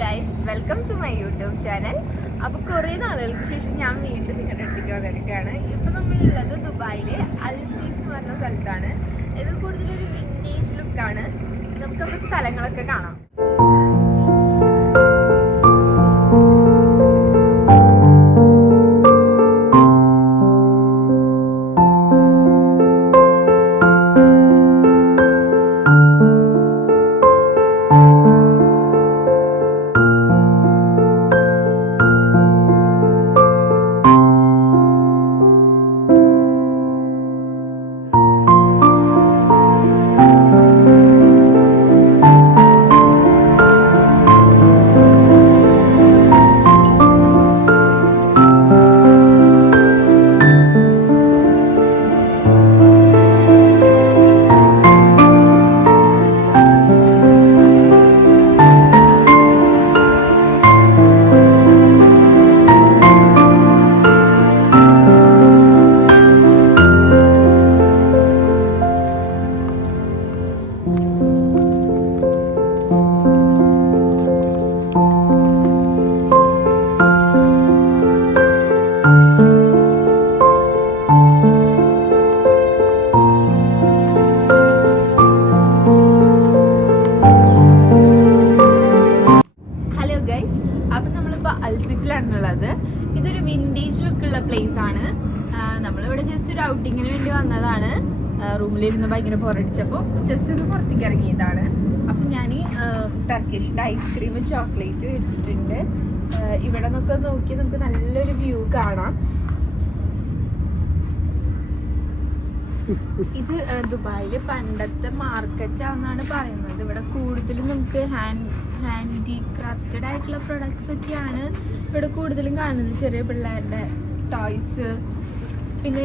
Guys, welcome to my YouTube channel. അപ്പോൾ കുറേ നാളുകൾക്ക് ശേഷം ഞാൻ വീണ്ടും നിങ്ങളുടെ അടുത്തേക്ക് വന്നിരിക്കുകയാണ്. ഇപ്പോൾ നമ്മളുള്ളത് ദുബായിലെ അൽസീഫ് എന്ന് പറഞ്ഞ സ്ഥലത്താണ്. ഇത് കൂടുതലൊരു വിൻറ്റേജ് ലുക്കാണ്. നമുക്കപ്പോൾ സ്ഥലങ്ങളൊക്കെ കാണാം. അൽസീഫിലാണുള്ളത്. ഇതൊരു വിൻറ്റേജ് ലുക്കുള്ള പ്ലേസ് ആണ്. നമ്മളിവിടെ ജസ്റ്റ് ഒരു ഔട്ടിങ്ങിന് വേണ്ടി വന്നതാണ്. റൂമിലിരുന്ന് ഭയങ്കര ബോറടിച്ചപ്പോൾ ജസ്റ്റ് ഒന്ന് പുറത്തേക്ക് ഇറങ്ങിയതാണ്. അപ്പം ഞാൻ ടർക്കിഷിൻ്റെ ഐസ്ക്രീമും ചോക്ലേറ്റും മേടിച്ചിട്ടുണ്ട്. ഇവിടെ നിന്നൊക്കെ നോക്കി നമുക്ക് നല്ലൊരു വ്യൂ കാണാം. ഇത് ദുബായില് പണ്ടത്തെ മാർക്കറ്റാണെന്നാണ് പറയുന്നത്. ഇവിടെ കൂടുതലും നമുക്ക് ഹാൻഡിക്രാഫ്റ്റഡ് ആയിട്ടുള്ള പ്രൊഡക്ട്സ് ഒക്കെയാണ് ഇവിടെ കൂടുതലും കാണുന്നത്. ചെറിയ പിള്ളേരുടെ ടോയ്സ്, പിന്നെ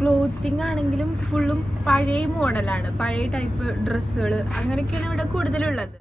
ക്ലോത്തിങ് ആണെങ്കിലും ഫുള്ളും പഴയ മോഡലാണ്, പഴയ ടൈപ്പ് ഡ്രസ്സുകൾ, അങ്ങനെയൊക്കെയാണ് ഇവിടെ കൂടുതലുള്ളത്.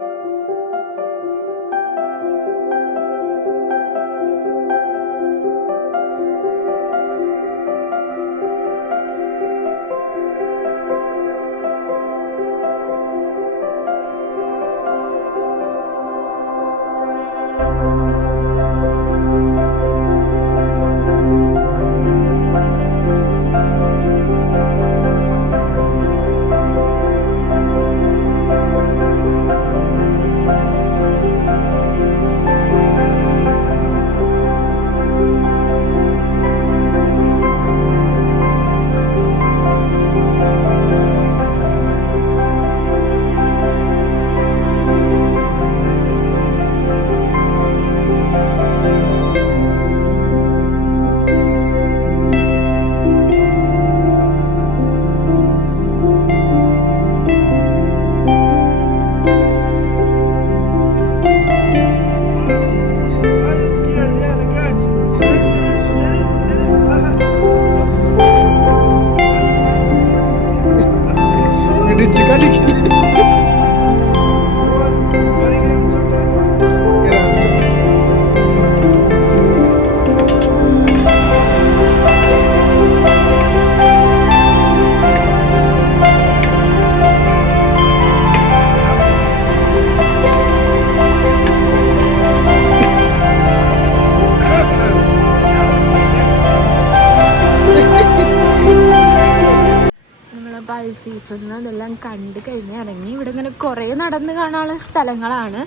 അതെല്ലാം കണ്ട് കഴിഞ്ഞ് ഇറങ്ങി. ഇവിടെ ഇങ്ങനെ കുറേ നടന്ന് കാണാനുള്ള സ്ഥലങ്ങളാണ്.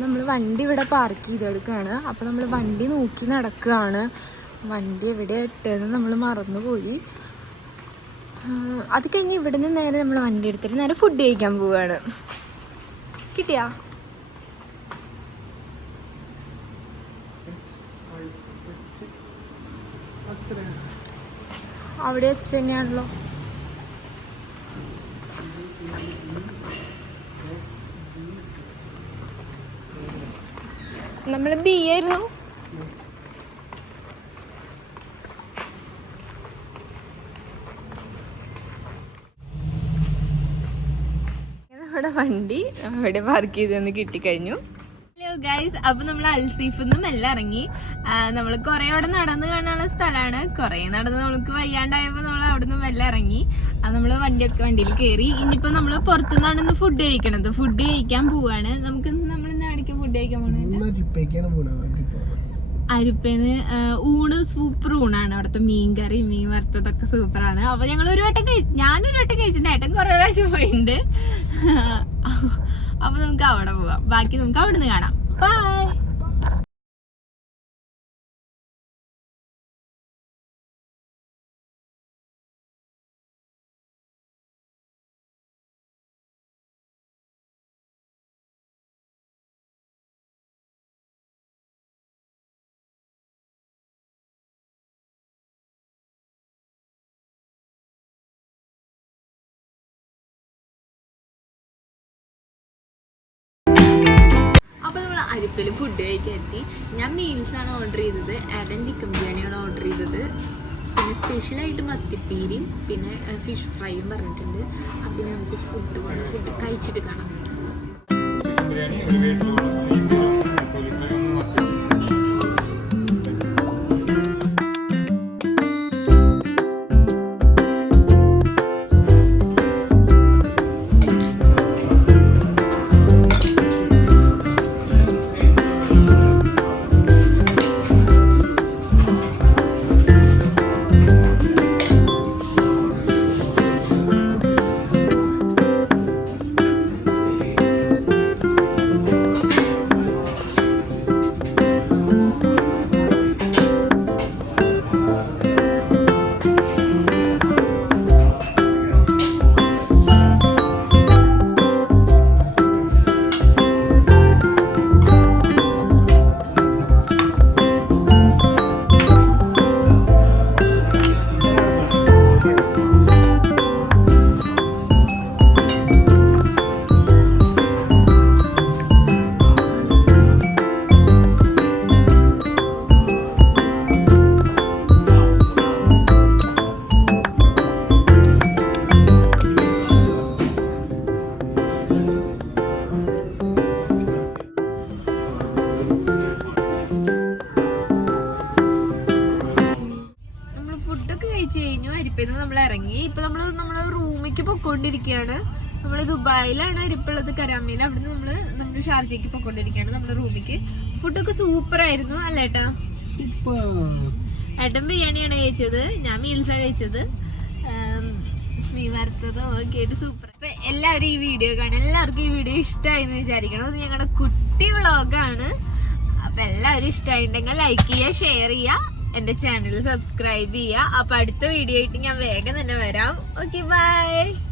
നമ്മൾ വണ്ടി ഇവിടെ പാർക്ക് ചെയ്തെടുക്കുകയാണ്. അപ്പോൾ നമ്മൾ വണ്ടി നോക്കി നടക്കുകയാണ്. വണ്ടി എവിടെ ഇട്ടെന്ന് നമ്മൾ മറന്നുപോയി. അത് കഴിഞ്ഞ് ഇവിടെ നിന്ന് നേരെ നമ്മൾ വണ്ടി എടുത്തിട്ട് നേരെ ഫുഡ് കഴിക്കാൻ പോവുകയാണ്. കിട്ടിയാ അവിടെ വെച്ച് തന്നെയാണല്ലോ. നമ്മൾ ബി ആയിരുന്നു. നമ്മുടെ വണ്ടി അവിടെ പാർക്ക് ചെയ്തെന്ന് കിട്ടിക്കഴിഞ്ഞു. ഹലോ ഗൈസ്, അപ്പൊ നമ്മൾ അൽസീഫിൽ നിന്നും എല്ലാം ഇറങ്ങി. നമ്മൾ കുറെ അവിടെ നടന്ന് കാണാനുള്ള സ്ഥലമാണ്. കുറെ നടന്ന് നമുക്ക് വയ്യാണ്ടായപ്പോൾ നമ്മൾ അവിടെ നിന്ന് എല്ലാം ഇറങ്ങി. അത് നമ്മൾ വണ്ടിയിൽ കയറി. ഇനിയിപ്പോൾ നമ്മൾ പുറത്തുനിന്നാണ് ഇന്ന് ഫുഡ് കഴിക്കണത്. ഫുഡ് കഴിക്കാൻ പോവാണ്. നമുക്ക് നമ്മൾ ഇന്ന് അടിക്കാൻ ഫുഡ് കഴിക്കാൻ പോണേ? അരിപ്പേന്ന് ഊണ് സൂപ്പർ ഊണാണ്. അവിടുത്തെ മീൻ കറി മീൻ വറുത്തതൊക്കെ സൂപ്പറാണ്. അപ്പൊ ഞങ്ങൾ ഞാനൊരു വട്ടം കഴിച്ചിട്ടുണ്ട്, ഏട്ടൻ കുറെ പ്രാവശ്യം പോയിട്ടുണ്ട്. അപ്പൊ നമുക്ക് അവിടെ പോവാം, ബാക്കി നമുക്ക് അവിടെ നിന്ന് കാണാം. ബൈ. അരിപ്പയിൽ ഫുഡ് കഴിക്കാൻ എത്തി. ഞാൻ മീൽസാണ് ഓർഡർ ചെയ്തത്, ഏട്ടൻ ചിക്കൻ ബിരിയാണിയാണ് ഓർഡർ ചെയ്തത്. പിന്നെ സ്പെഷ്യലായിട്ട് മത്തിപ്പീരിയും പിന്നെ ഫിഷ് ഫ്രൈയും പറഞ്ഞിട്ടുണ്ട്. അപ്പം നമുക്ക് ഫുഡ് കഴിച്ചിട്ട് കാണാം. നമ്മൾ ഇറങ്ങി. ഇപ്പൊ നമ്മള് റൂമിലേക്ക് പൊക്കോണ്ടിരിക്കുകയാണ്. നമ്മള് ദുബായിലാണ് അരിപ്പുള്ളത്, കരാമയിൽ. അവിടുന്ന് നമ്മള് ഷാർജയ്ക്ക് പൊക്കോണ്ടിരിക്കുകയാണ് നമ്മുടെ റൂമിലേക്ക്. ഫുഡൊക്കെ സൂപ്പർ ആയിരുന്നു അല്ലേ ഏട്ടാ? ഏട്ടൻ ബിരിയാണിയാണ് കഴിച്ചത്, ഞാൻ മീൽസാണ് കഴിച്ചത്. മീൻ വറുത്തതോ ഒക്കെ ആയിട്ട് സൂപ്പർ. അപ്പൊ എല്ലാവരും ഈ വീഡിയോ കാണും. എല്ലാവർക്കും ഈ വീഡിയോ ഇഷ്ടമായി എന്ന് വിചാരിക്കണം. ഇത് ഞങ്ങളുടെ കുട്ടി വ്ളോഗാണ്. അപ്പൊ എല്ലാവരും ഇഷ്ടമായിട്ടുണ്ടെങ്കിൽ ലൈക്ക് ചെയ്യുക, ഷെയർ ചെയ്യുക, എന്റെ ചാനൽ സബ്സ്ക്രൈബ് ചെയ്യുക. അപ്പൊ അടുത്ത വീഡിയോ ആയിട്ട് ഞാൻ വേഗം തന്നെ വരാം. Okay, by.